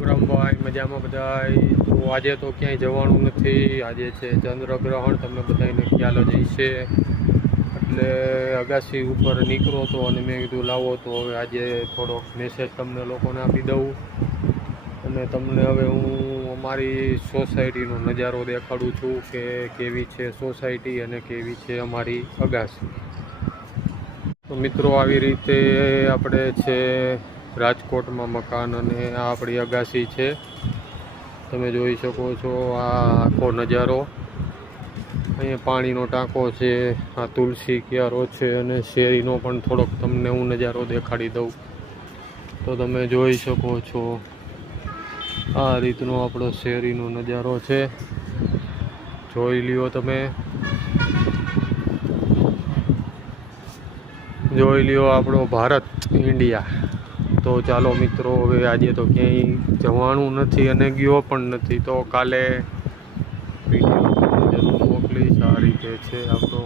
રામ ભાઈ, મજામાં બધાય? તો આજે તો ક્યાંય જવાનું નથી. આજે છે ચંદ્રગ્રહણ, તમને બધાને ખ્યાલ જ હશે. એટલે અગાસી ઉપર નીકળો તો અને મેં કીધું લાવો તો હવે આજે થોડોક મેસેજ તમને લોકોને આપી દઉં અને તમને હવે હું અમારી સોસાયટીનો નજારો દેખાડું છું કે કેવી છે સોસાયટી અને કેવી છે અમારી અગાસી. તો મિત્રો, આવી રીતે આપણે છે રાજકોટમાં મકાન અને આ આપણી અગાસી છે. તમે જોઈ શકો છો આ આખો નજારો. અહીંયા પાણીનો ટાંકો છે, આ તુલસી ક્યારો છે અને શેરીનો પણ થોડોક તમને હું નજારો દેખાડી દઉં તો તમે જોઈ શકો છો. આ રીતનો આપણો શેરીનો નજારો છે, જોઈ લ્યો તમે. જોઈ લ્યો આપણો ભારત ઇન્ડિયા. તો ચાલો મિત્રો, હવે આજે તો ક્યાંય જવાનું નથી અને ગયો પણ નથી, તો કાલે વિડીયો જરૂર મોકલીશ. આ રીતે છે આપણો